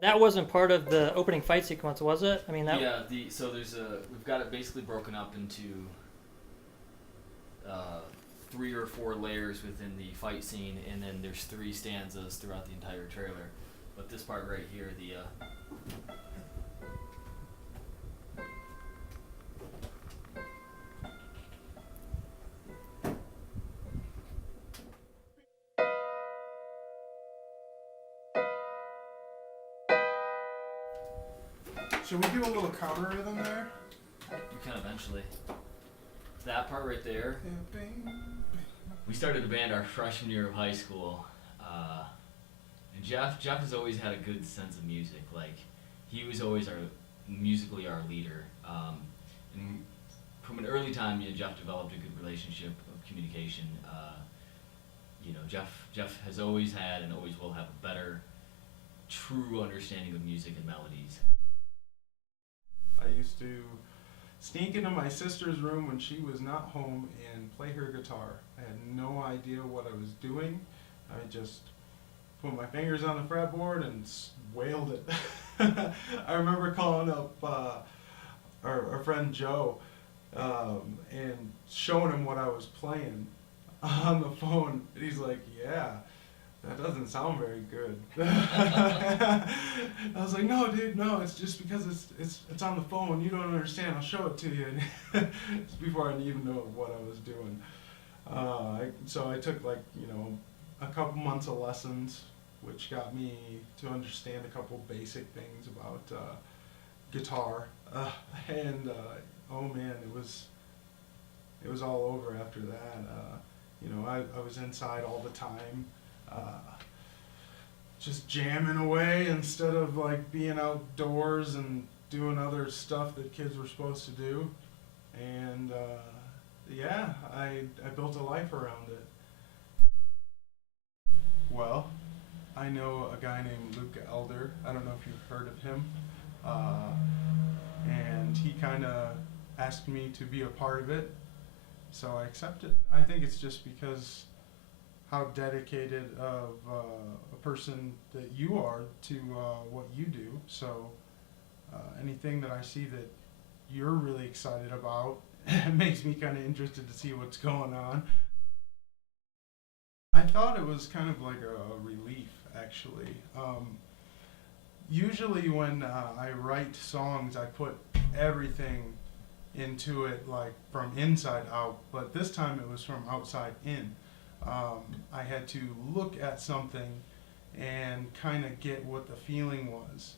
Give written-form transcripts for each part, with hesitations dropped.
That wasn't part of the opening fight sequence, was it? I mean, that. Yeah, so there's we've got it basically broken up into uh, 3 or 4 layers within the fight scene, and then there's 3 stanzas throughout the entire trailer. But this part right here, the Should we do a little counter rhythm there? you can eventually that part right there. We started a band our freshman year of high school, and Jeff has always had a good sense of music. Like he was always our musically our leader, and from an early time, Jeff developed a good relationship of communication. Jeff has always had and always will have a better, true understanding of music and melodies. I used to sneak into my sister's room when she was not home and play her guitar. I had no idea what I was doing. I just put my fingers on the fretboard and wailed it. I remember calling up our friend Joe and showing him what I was playing on the phone. And he's like, "Yeah, that doesn't sound very good." I was like, "No, dude, no. It's just because it's on the phone. You don't understand. I'll show it to you." It's before I even know what I was doing. So I took a couple months of lessons, which got me to understand a couple basic things about guitar. And oh man, it was all over after that. I was inside all the time. Just jamming away instead of like being outdoors and doing other stuff that kids were supposed to do. And yeah, I built a life around it. Well, I know a guy named Luke Elder. I don't know if you've heard of him. Uh, and he kind of asked me to be a part of it, so I accepted. I think it's just because how dedicated of a person that you are to what you do. So anything that I see that you're really excited about, it makes me kind of interested to see what's going on. I thought it was kind of like a relief, actually. Usually, when I write songs, I put everything into it, like from inside out, but this time it was from outside in. I had to look at something and kind of get what the feeling was.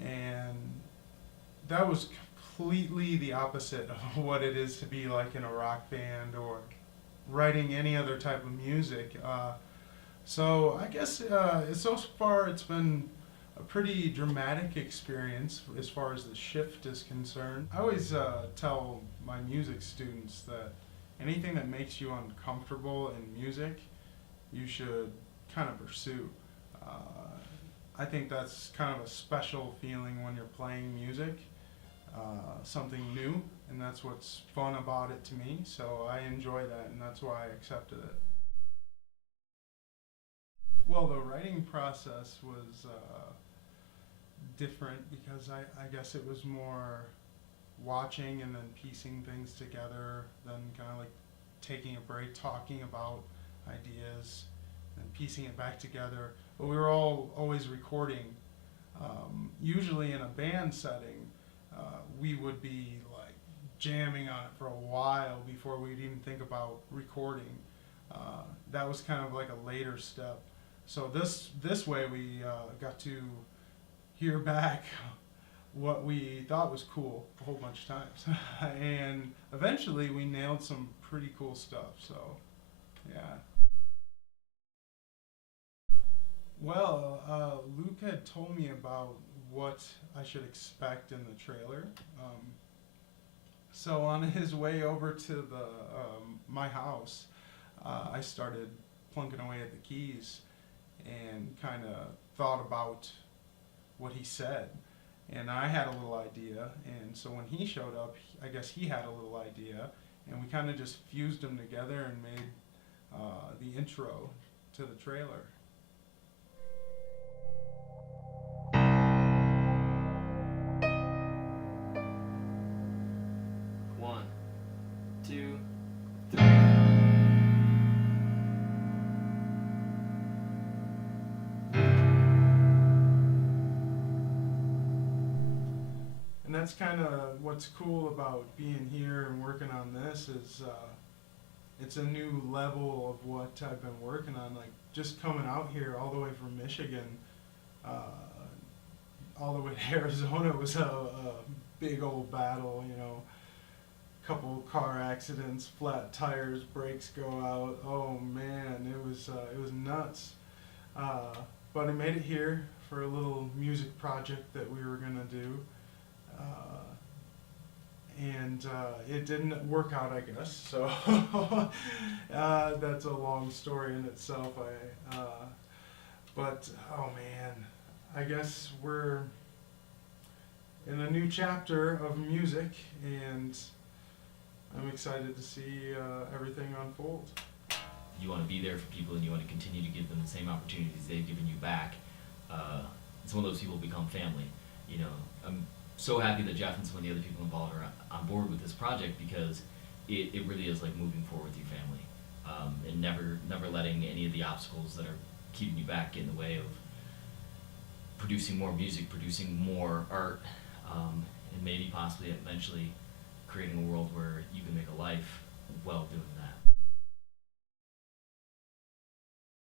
And that was completely the opposite of what it is to be like in a rock band or writing any other type of music. So I guess so far it's been a pretty dramatic experience as far as the shift is concerned. I always tell my music students that anything that makes you uncomfortable in music, you should kind of pursue. I think that's kind of a special feeling when you're playing music, something new, and that's what's fun about it to me. So I enjoy that, and that's why I accepted it. Well, the writing process was different because I guess it was more watching and then piecing things together, then kind of like taking a break, talking about ideas, and piecing it back together. But we were all always recording. Usually in a band setting, we would be like jamming on it for a while before we'd even think about recording. That was kind of like a later step. So this way we got to hear back what we thought was cool a whole bunch of times. And eventually we nailed some pretty cool stuff. So yeah. Well, Luke had told me about what I should expect in the trailer. So on his way over to the my house, I started plunking away at the keys and kind of thought about what he said. And I had a little idea, and so when he showed up, I guess he had a little idea, and we kind of just fused them together and made the intro to the trailer. that's kind of what's cool about being here and working on this is it's a new level of what I've been working on. Like just coming out here all the way from Michigan, all the way to Arizona was a big old battle. You know, couple car accidents, flat tires, brakes go out. Oh man, it was nuts. But I made it here for a little music project that we were gonna do. And it didn't work out, I guess. So that's a long story in itself. But oh man, I guess we're in a new chapter of music, and I'm excited to see everything unfold. You want to be there for people, and you want to continue to give them the same opportunities they've given you back. Some of those people become family. You know, I'm so happy that Jeff and some of the other people involved are on board with this project, because it really is like moving forward with your family, and never letting any of the obstacles that are keeping you back get in the way of producing more music, producing more art, and maybe possibly eventually creating a world where you can make a life while doing that.